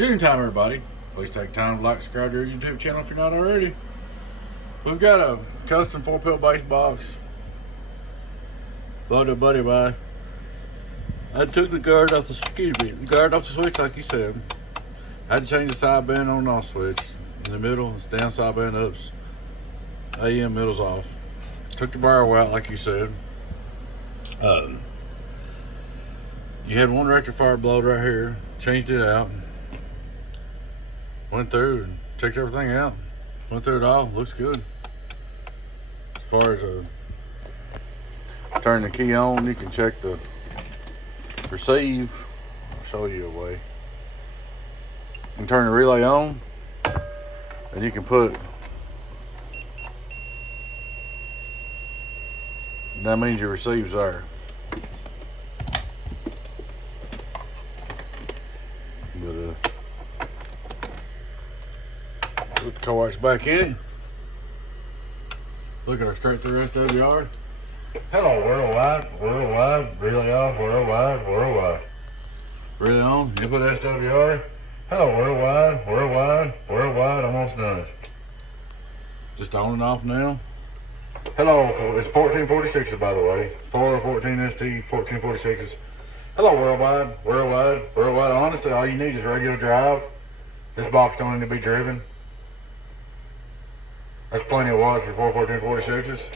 Good time, everybody. Please take time to like and subscribe to our YouTube channel if you're not already. We've got a custom 4-pill base box. Loaded buddy by. I took the guard off the guard off the switch like you said. I had to change the sideband on the off switch. In the middle, it's down sideband, up's AM, middle's off. Took the barrel out like you said. You had one rectifier blowed right here. Changed it out. Went through and checked everything out. Went through it all. Looks good. As far as turn the key on, you can check the receive. I'll show you a way. You can turn the relay on, and you can put. That means your receive's there. Put the coax back in it. Look at her straight through SWR. Hello, worldwide, relay off, worldwide. Relay on, you put SWR. Hello, worldwide, almost done. Just on and off now. Hello, it's 1446 by the way. 414 ST 1446. Hello, worldwide. Honestly, all you need is radio drive. This box don't need to be driven. That's plenty of watts for 41446s.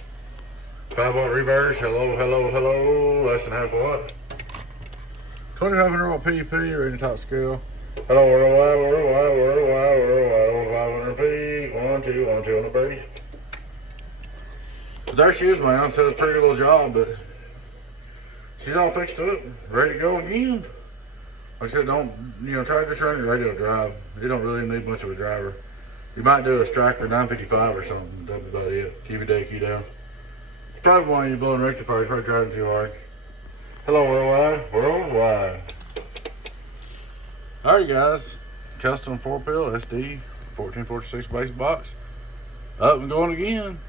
5-watt reverse. Hello. Less than half a watt. 2500 watt PUP, reading top scale. Hello, worldwide. Over 500 feet. 1, 2 on the birdie. But there she is, man. Says a pretty good little job, but she's all fixed up, ready to go again. Like I said, don't, try to just run your radio drive. You don't really need much of a driver. You might do a striker 955 or something. That's about it. Keep your DQ down. Probably when you're blowing rectifier, you're probably driving too hard. Hello, worldwide. Alright, guys. Custom 4-pill SD 1446 base box. Up and going again.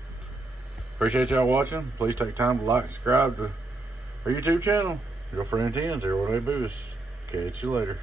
Appreciate y'all watching. Please take time to like and subscribe to our YouTube channel. Your friend Tens, everyone, Boost. Catch you later.